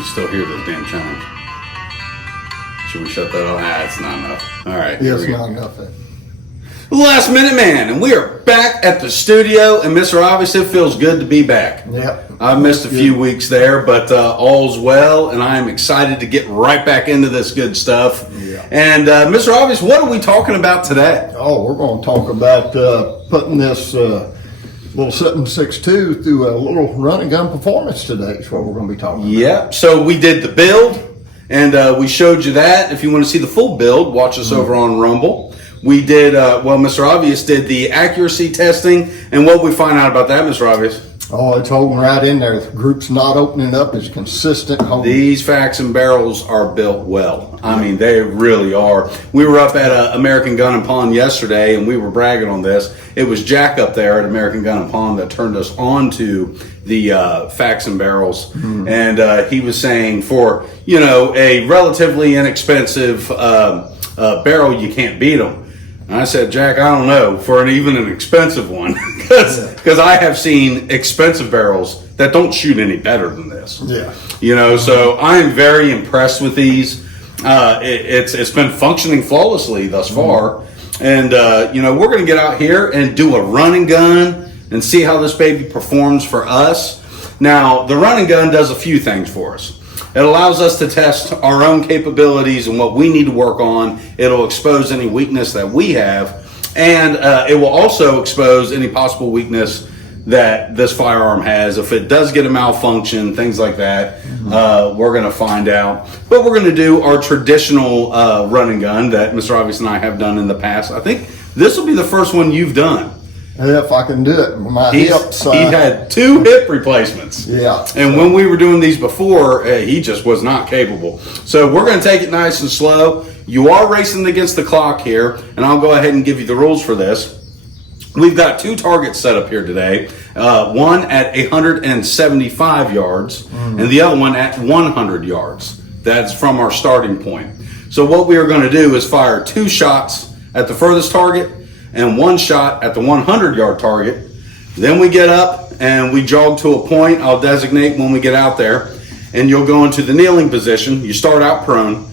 can still hear those damn chimes. Should we shut that off? Ah, it's not enough. All right. Yeah, it's not enough. Last Minute Man, and we are back at the studio. And Mr. Obvious, it feels good to be back. Yep. I've missed a few weeks there, but all's well, and I am excited to get right back into this good stuff. Yeah. And Mr. Obvious, what are we talking about today? Oh, we're going to talk about putting this little 7.62 through a little run and gun performance today. Is what we're going to be talking about. Yep. So we did the build, and we showed you that. If you want to see the full build, watch us over on Rumble. We did, Mr. Obvious did the accuracy testing, and what we find out about that, Mr. Obvious? Oh, it's holding right in there. The group's not opening up. It's consistent. These Faxon barrels are built well. I mean, they really are. We were up at American Gun and Pawn yesterday, and we were bragging on this. It was Jack up there at American Gun and Pawn that turned us on to the Faxon barrels. And he was saying for, a relatively inexpensive barrel, you can't beat them. And I said, Jack, I don't know, for even an expensive one, because I have seen expensive barrels that don't shoot any better than this. Yeah. So I am very impressed with these. It's been functioning flawlessly thus far. And, we're going to get out here and do a run and gun and see how this baby performs for us. Now, the run and gun does a few things for us. It allows us to test our own capabilities and what we need to work on. It'll expose any weakness that we have, and it will also expose any possible weakness that this firearm has. If it does get a malfunction, things like that, we're going to find out. But we're going to do our traditional run and gun that Mr. Obvious and I have done in the past. I think this will be the first one you've done. If I can do it. My hips. He had 2 hip replacements. Yeah. And when we were doing these before, he just was not capable. So we're going to take it nice and slow. You are racing against the clock here, and I'll go ahead and give you the rules for this. We've got 2 targets set up here today. One at 175 yards, and the other one at 100 yards. That's from our starting point. So what we are going to do is fire 2 shots at the furthest target, and 1 shot at the 100-yard target. Then we get up and we jog to a point I'll designate when we get out there, and you'll go into the kneeling position. You start out prone.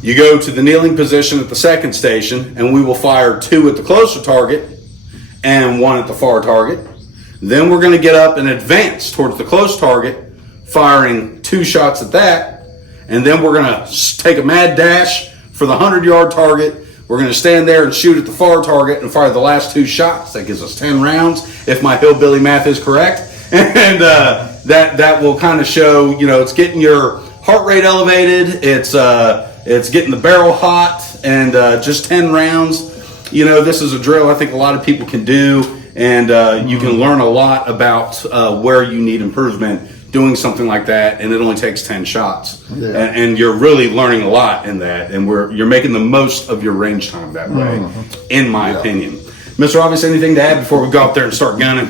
You go to the kneeling position at the second station, and we will fire 2 at the closer target and 1 at the far target. Then we're going to get up and advance towards the close target, firing 2 shots at that, and then we're going to take a mad dash for the 100-yard target. We're going to stand there and shoot at the far target and fire the last 2 shots. That gives us 10 rounds, if my hillbilly math is correct. And that will kind of show, it's getting your heart rate elevated. It's getting the barrel hot, and just 10 rounds. This is a drill I think a lot of people can do, and you can learn a lot about where you need improvement doing something like that, and it only takes 10 shots. Yeah. And you're really learning a lot in that, and you're making the most of your range time that way, in my opinion. Mr. Obvious, anything to add before we go up there and start gunning?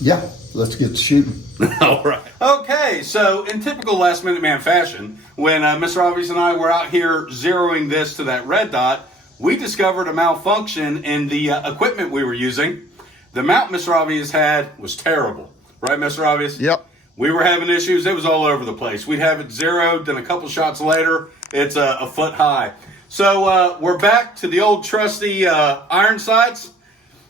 Yeah, let's get shooting. All right. Okay, so in typical Last Minute Man fashion, when Mr. Obvious and I were out here zeroing this to that red dot, we discovered a malfunction in the equipment we were using. The mount Mr. Obvious had was terrible. Right, Mr. Obvious? Yep. We were having issues. It was all over the place. We'd have it zeroed, then a couple shots later, it's a foot high. So we're back to the old trusty iron sights,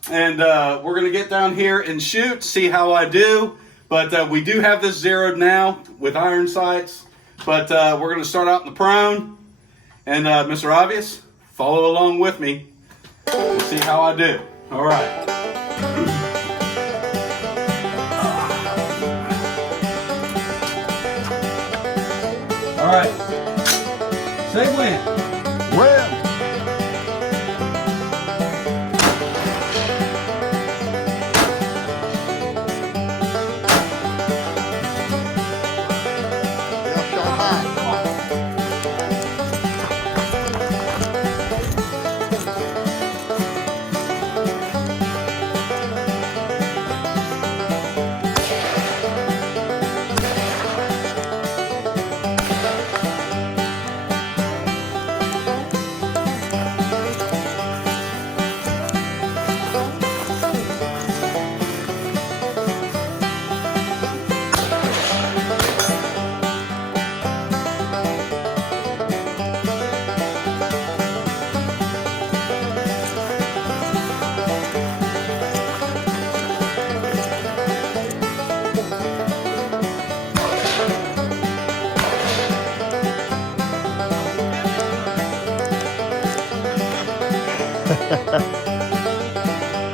and we're going to get down here and shoot, see how I do. But we do have this zeroed now with iron sights. But we're going to start out in the prone. And Mr. Obvious, follow along with me. We'll see how I do. All right. All right. Say when. When?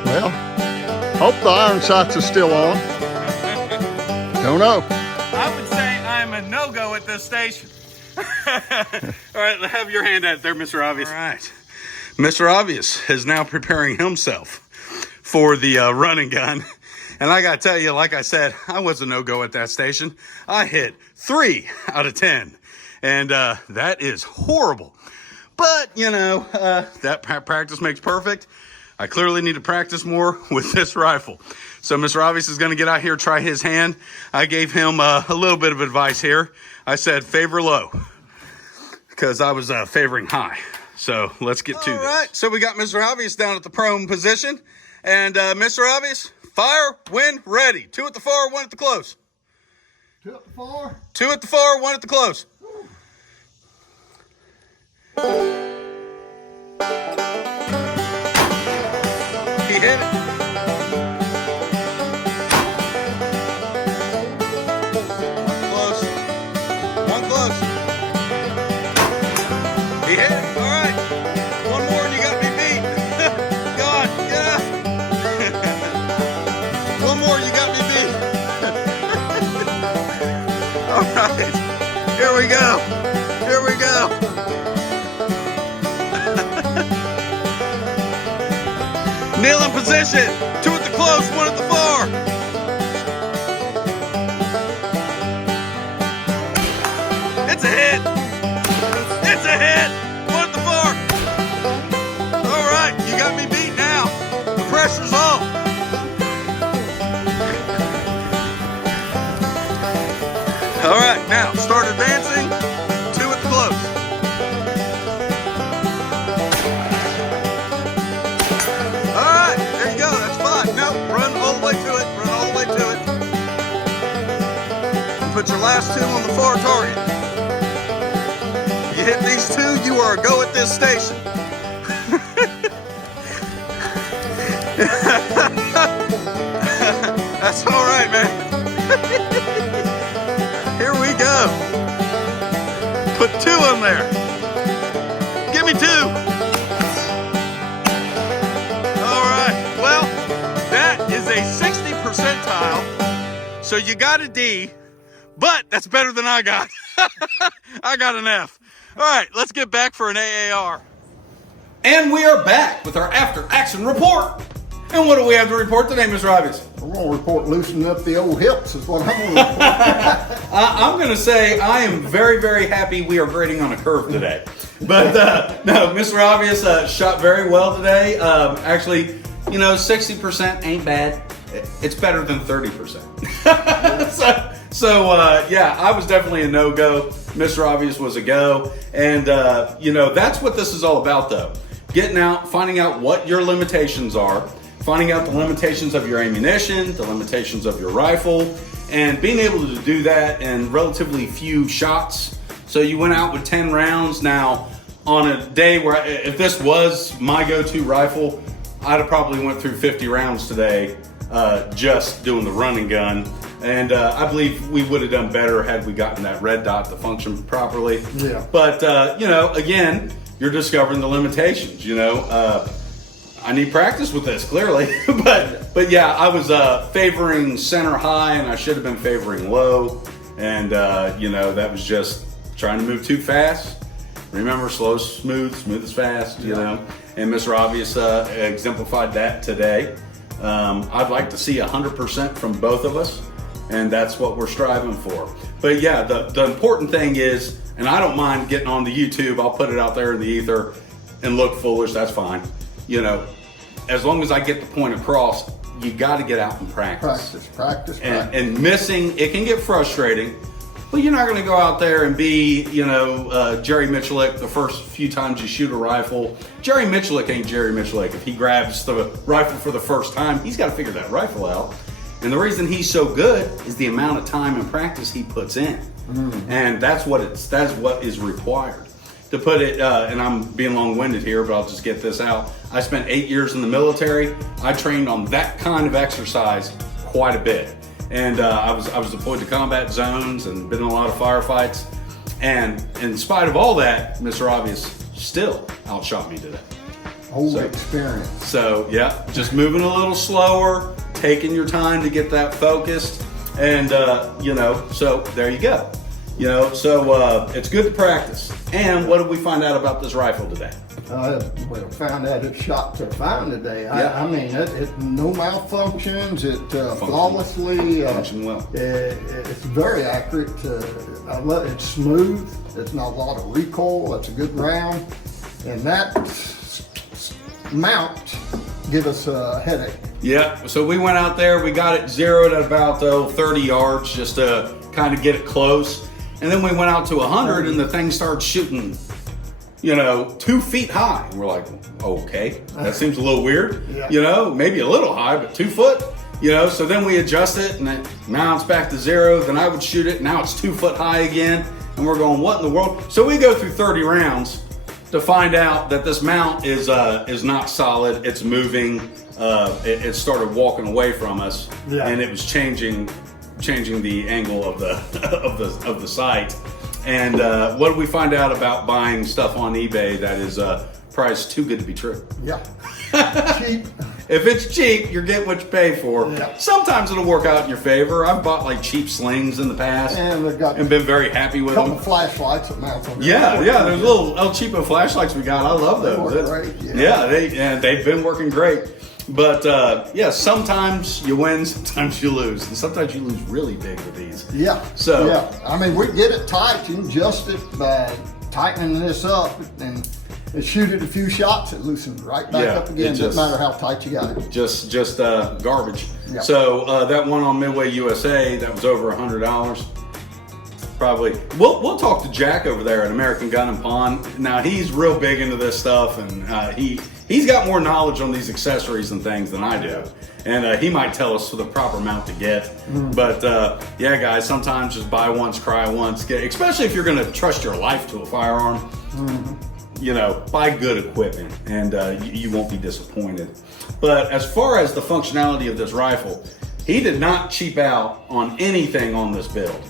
Well, hope the iron sights are still on. Don't know. I would say I'm a no-go at this station. All right, have your hand out there, Mr. Obvious. All right. Mr. Obvious is now preparing himself for the run and gun. And I got to tell you, like I said, I was a no-go at that station. I hit 3 out of 10. And that is horrible. But, you know, that practice makes perfect. I clearly need to practice more with this rifle. So Mr. Obvious is going to get out here, try his hand. I gave him a little bit of advice here. I said favor low because I was favoring high. So let's get to this. All right, so we got Mr. Obvious down at the prone position. And Mr. Obvious, fire, when ready. 2 at the far, 1 at the close. 2 at the far. 2 at the far, 1 at the close. He hit it. Close. 1 close. He hit it. All right. 1 more and you got me beat. God, yeah. 1 more, you got me beat. All right. Here we go. Here we go. Kneel in position. 2 at the close, 1 at the far. It's a hit. It's a hit. 1 at the far. All right, you got me beat now. The pressure's on. All right, now start advancing. 2 at the close. All right, there you go. That's 5. No, run all the way to it. Run all the way to it. Put your last 2 on the far target. You hit these 2, you are a go at this station. That's all right, man. Here we go. Put 2 on there. Give me 2. All right. Well, that is a 60 percentile. So you got a D, but that's better than I got. I got an F. All right, let's get back for an AAR. And we are back with our after action report. And what do we have to report today, Mr. Obvious? We're going to report loosening up the old hips is what I'm going to report. I'm going to say I am very, very happy we are grading on a curve today. But no, Mr. Obvious shot very well today. Actually, you know, 60% ain't bad. It's better than 30%. So yeah, I was definitely a no-go. Mr. Obvious was a go. And, you know, that's what this is all about, though. Getting out, finding out what your limitations are, finding out the limitations of your ammunition, the limitations of your rifle, and being able to do that in relatively few shots. So you went out with 10 rounds. Now, on a day where, if this was my go-to rifle, I'd have probably went through 50 rounds today just doing the run and gun. And I believe we would have done better had we gotten that red dot to function properly. Yeah. But, you know, again, you're discovering the limitations, you know. I need practice with this, clearly. but yeah, I was favoring center high, and I should have been favoring low. And, you know, that was just trying to move too fast. Remember, slow, smooth is fast, you know. And Mr. Obvious exemplified that today. I'd like to see 100% from both of us, and that's what we're striving for. But yeah, the important thing is, and I don't mind getting on the YouTube, I'll put it out there in the ether and look foolish, that's fine. You know, as long as I get the point across, you got to get out and practice. Practice. And missing, it can get frustrating, but you're not going to go out there and be, you know, Jerry Miculek the first few times you shoot a rifle. Jerry Miculek ain't Jerry Miculek. If he grabs the rifle for the first time, he's got to figure that rifle out. And the reason he's so good is the amount of time and practice he puts in. And that's what is required. To put it, and I'm being long-winded here, but I'll just get this out. I spent 8 years in the military. I trained on that kind of exercise quite a bit. And I was deployed to combat zones and been in a lot of firefights. And in spite of all that, Mr. Obvious still outshot me today. Whole experience. So yeah, just moving a little slower, taking your time to get that focused, and so there you go. It's good to practice. And what did we find out about this rifle today? Found out it shot to fine today. Yeah. I mean, it no malfunctions. It flawlessly functioned well. It's very accurate. It's smooth. It's not a lot of recoil. It's a good round, and that mount give us a headache. Yeah. So we went out there. We got it zeroed at about 30 yards, just to kind of get it close, and then we went out to 100, and the thing started shooting 2 feet high. And we're like, okay, that seems a little weird. Yeah. Maybe a little high, but 2 foot. So then we adjust it, and it mounts back to 0. Then I would shoot it. Now it's 2 foot high again, and we're going, what in the world? So we go through 30 rounds to find out that this mount is not solid. It's moving. It started walking away from us, and it was changing the angle of the of the sight. And what did we find out about buying stuff on eBay that is priced too good to be true? Yeah. Cheap. If it's cheap, you're getting what you pay for. Yeah. Sometimes it'll work out in your favor. I've bought like cheap slings in the past And they've got and been very happy with a couple them. flashlights that mount on there. Yeah, there's little El Cheapo flashlights we got. I love They those. work great, yeah. They've been working great. But sometimes you win, sometimes you lose, and sometimes you lose really big with these. Yeah. So- yeah, I mean, we get it tight. You can adjust it by tightening this up and shoot it a few shots. It loosens right back Yeah, up again. it Doesn't just- matter how tight you got it. Just garbage. Yep. So that one on Midway USA, that was over $100. Probably. We'll talk to Jack over there at American Gun and Pawn. Now he's real big into this stuff, and he's got more knowledge on these accessories and things than I do. And he might tell us the proper mount to get. But guys, sometimes just buy once, cry once. Especially if you're going to trust your life to a firearm. Buy good equipment, and you won't be disappointed. But as far as the functionality of this rifle, he did not cheap out on anything on this build.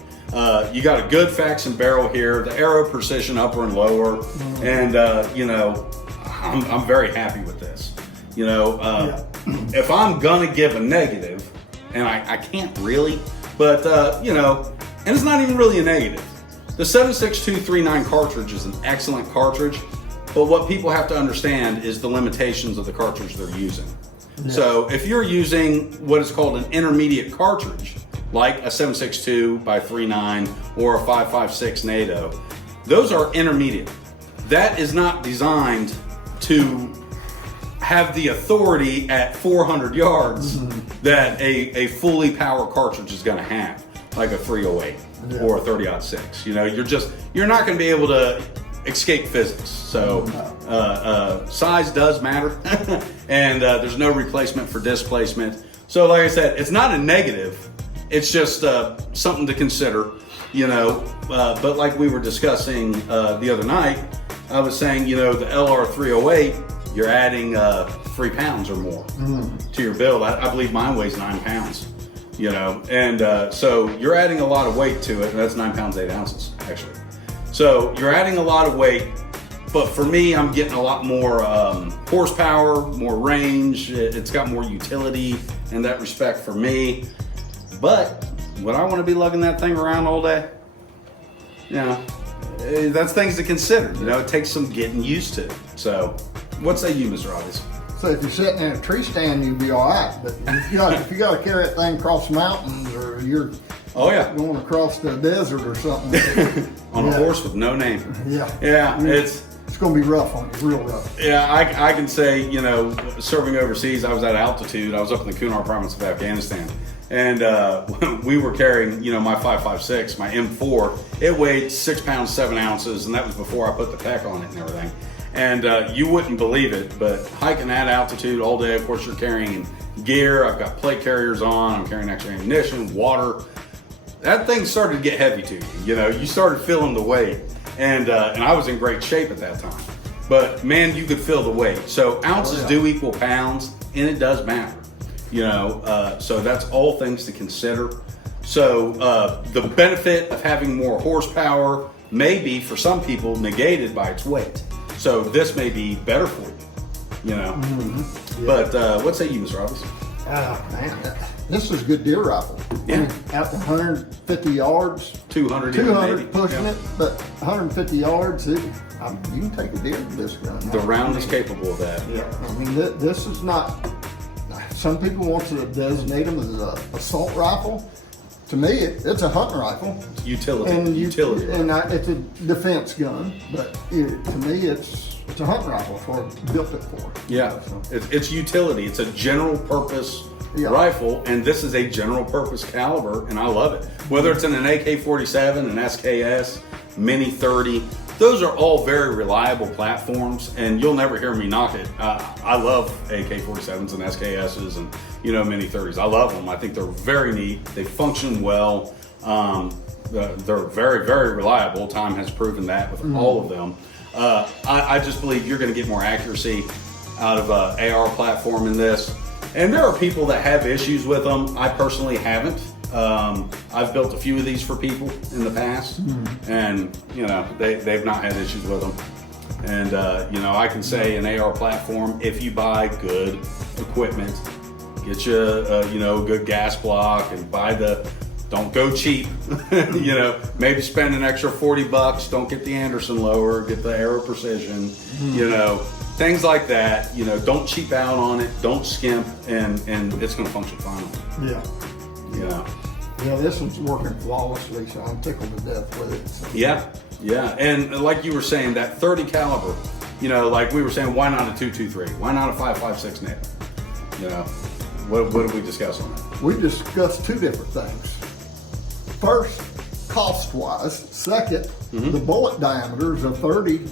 You got a good faxon barrel here, the arrow precision upper and lower, and I'm very happy with this. If I'm gonna give a negative, and I can't really, but and it's not even really a negative. The 7.6239 cartridge is an excellent cartridge, but what people have to understand is the limitations of the cartridge they're using. So if you're using what is called an intermediate cartridge, like a 7.62 by 3.9 or a 5.56 NATO, those are intermediate. That is not designed to have the authority at 400 yards that a fully powered cartridge is going to have, like a 308 or a 30-06. You're not going to be able to escape physics. So size does matter, and there's no replacement for displacement. So like I said, it's not a negative. It's just something to consider, but like we were discussing the other night, I was saying, the LR308, you're adding 3 pounds or more to your build. I believe mine weighs 9 pounds, and so you're adding a lot of weight to it. And that's 9 pounds, 8 ounces, actually. So you're adding a lot of weight, but for me, I'm getting a lot more horsepower, more range. It's got more utility in that respect for me. But would I want to be lugging that thing around all day? That's things to consider. It takes some getting used to. So, what say you, Mr. Robbins? So if you're sitting in a tree stand, you'd be all right. But if you got to carry that thing across mountains, or you're going across the desert or something on a horse with no name. Yeah, it's going to be rough on you, real rough. Yeah, I can say, serving overseas, I was at altitude. I was up in the Kunar province of Afghanistan. And we were carrying, my 5.56, my M4. It weighed 6 pounds, 7 ounces, and that was before I put the pack on it and everything. And you wouldn't believe it, but hiking at altitude all day, of course, you're carrying gear. I've got plate carriers on. I'm carrying extra ammunition, water. That thing started to get heavy to you. You started feeling the weight. And I was in great shape at that time. But, man, you could feel the weight. So ounces do equal pounds, and it does matter. So that's all things to consider. So the benefit of having more horsepower may be, for some people, negated by its weight. So this may be better for you. you know. Yeah. But what say you, Mr. Robbins? Man, this is a good deer rifle. Yeah. I mean, out to 150 yards, 200, even 200 maybe. pushing Yeah. it, but 150 yards, you can take a deer with this gun. The round is capable of that. Yeah, I mean, this is not, some people want to designate them as an assault rifle. To me, it's a hunting rifle. Utility. And Utility. it's a defense gun, but to me, it's a hunting rifle. That's what I built it for. Yeah, So, it's utility. It's a general purpose Yeah. rifle, and this is a general purpose caliber, and I love it. Whether it's in an AK-47, an SKS, Mini 30, those are all very reliable platforms, and you'll never hear me knock it. I love AK-47s and SKSs and Mini 30s. I love them. I think they're very neat. They function well. They're very, very reliable. Time has proven that with all of them. I just believe you're going to get more accuracy out of a AR platform in this. And there are people that have issues with them. I personally haven't. I've built a few of these for people in the past, and they've not had issues with them. And I can say an AR platform, if you buy good equipment, get you a good gas block, and don't go cheap. Maybe spend an extra $40. Don't get the Anderson lower, get the Aero Precision. Things like that. Don't cheap out on it. Don't skimp, and it's going to function fine. yeah. Yeah, this one's working flawlessly, so I'm tickled to death with it. So. Yeah, and like you were saying, that 30 caliber, like we were saying, why not a 223? Why not a 5.56 nail? What did we discuss on that? We discussed two different things. First, cost-wise. Second, the bullet diameter is a 30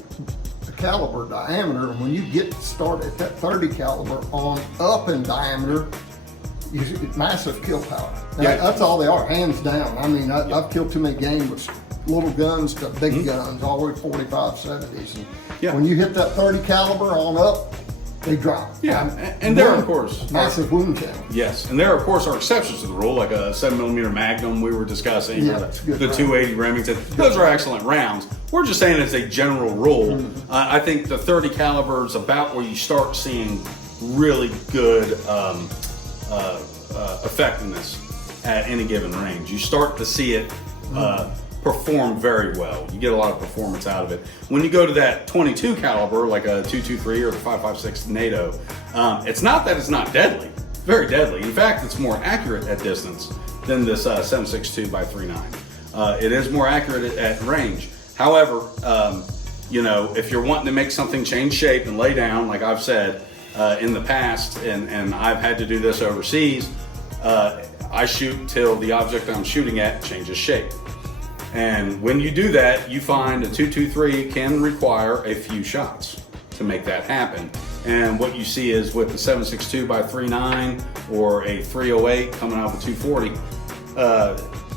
caliber diameter, and when you get started at that 30 caliber on up in diameter, you get massive kill power. That's all they are, hands down. I mean, I've killed too many game with little guns to big guns, all the way 45, 70s. And when you hit that 30 caliber on up, they drop. Yeah, and there, of course, massive wound channel. Yes, and there, of course, are exceptions to the rule, like a 7mm Magnum we were discussing, Yeah, or that's a good the round. 280 Remington. Those are excellent rounds. We're just saying as a general rule. I think the 30 caliber is about where you start seeing really good effectiveness at any given range. You start to see it perform very well. You get a lot of performance out of it. When you go to that 22 caliber, like a 223 or the 5.56 NATO, it's not that it's not deadly. It's very deadly. In fact, it's more accurate at distance than this 7.62 by 3.9. It is more accurate at range. However, if you're wanting to make something change shape and lay down, like I've said in the past, and I've had to do this overseas, I shoot till the object I'm shooting at changes shape. And when you do that, you find a 223 can require a few shots to make that happen. And what you see is with the 7.62 by 3.9 or a 308 coming out of a 240,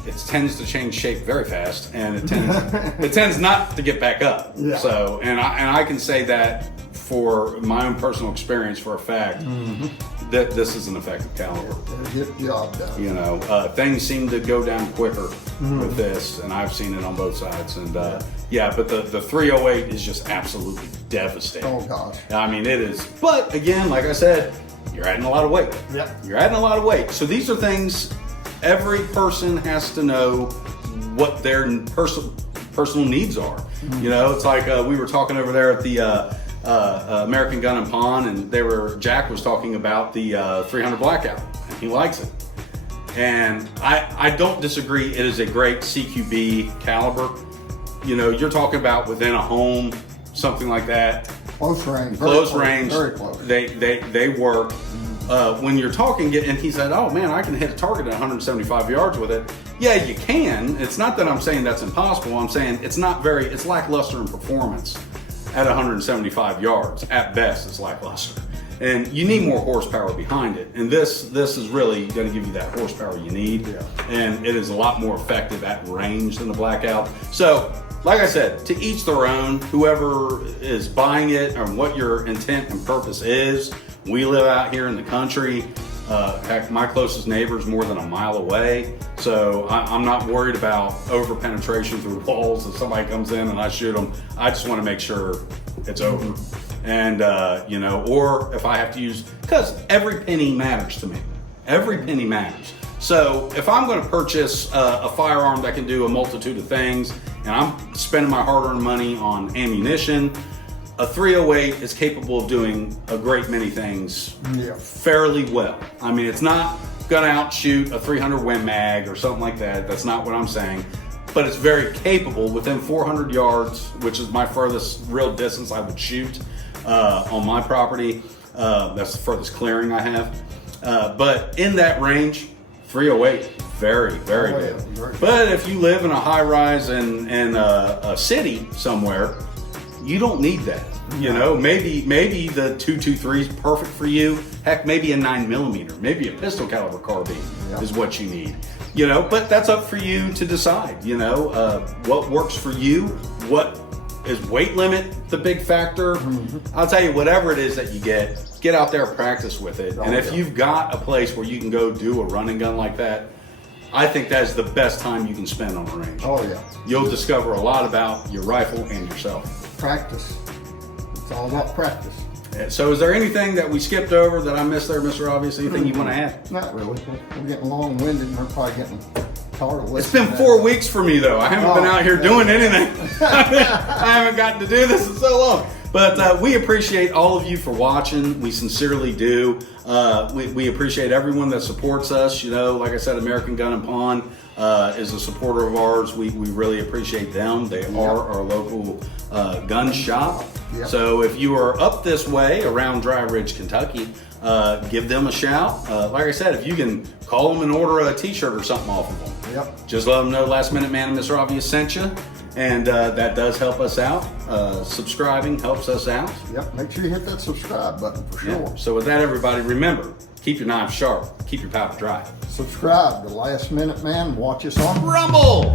it tends to change shape very fast, and it tends not to get back up. Yeah. So, and I can say that for my own personal experience for a fact, that this is an effective caliber. Get the job done. Things seem to go down quicker with this, and I've seen it on both sides. And but the 308 is just absolutely devastating. Oh gosh. I mean, it is. But again, like I said, you're adding a lot of weight. Yep. You're adding a lot of weight. So these are things every person has to know what their personal needs are. It's like we were talking over there at the American Gun and Pawn, and Jack was talking about the 300 Blackout, and he likes it. And I don't disagree. It is a great CQB caliber. You're talking about within a home, something like that. Close range. Close range. Very close. They work. When you're talking, and he said, "Oh man, I can hit a target at 175 yards with it." Yeah, you can. It's not that I'm saying that's impossible. I'm saying it's lackluster in performance at 175 yards. At best, it's lackluster. And you need more horsepower behind it. And this is really going to give you that horsepower you need. Yeah. And it is a lot more effective at range than the Blackout. So, like I said, to each their own. Whoever is buying it and what your intent and purpose is. We live out here in the country. Heck, my closest neighbor is more than a mile away. So I'm not worried about over penetration through walls. If somebody comes in and I shoot them, I just want to make sure it's over. And, you know, or if I have to use, because every penny matters to me. Every penny matters. So if I'm going to purchase a firearm that can do a multitude of things, and I'm spending my hard-earned money on ammunition, a 308 is capable of doing a great many things fairly well. I mean, it's not going to outshoot a 300 Win Mag or something like that. That's not what I'm saying. But it's very capable within 400 yards, which is my furthest real distance I would shoot on my property. That's the furthest clearing I have. But in that range, 308, very, very good. But if you live in a high rise in a city somewhere, you don't need that. You know, maybe the 223 is perfect for you. Heck, maybe a 9mm, maybe a pistol caliber carbine is what you need. You know, but that's up for you to decide. You know, what works for you. What is weight limit the big factor? I'll tell you, whatever it is that you get out there, practice with it. And if you've got a place where you can go do a running gun like that, I think that's the best time you can spend on a range. Oh yeah. You'll discover a lot about your rifle and yourself. Practice. It's all about practice. So is there anything that we skipped over that I missed there, Mr. Obvious? Anything you want to add? Not really. We're getting long-winded and we're probably getting tired of It's been 4 weeks for me, though. I haven't been out here doing anything. I haven't gotten to do this in so long. But we appreciate all of you for watching. We sincerely do. We appreciate everyone that supports us. You know, like I said, American Gun and Pawn is a supporter of ours. We really appreciate them. They are our local gun shop. So if you are up this way around Dry Ridge, Kentucky, give them a shout. Like I said, if you can call them and order a t-shirt or something off of them. Just let them know Last Minute Man and Mr. Obvious sent you. And that does help us out. Subscribing helps us out. Make sure you hit that subscribe button for sure. So with that, everybody, remember, keep your knives sharp, keep your powder dry. Subscribe to Last Minute Man. Watch us on Rumble.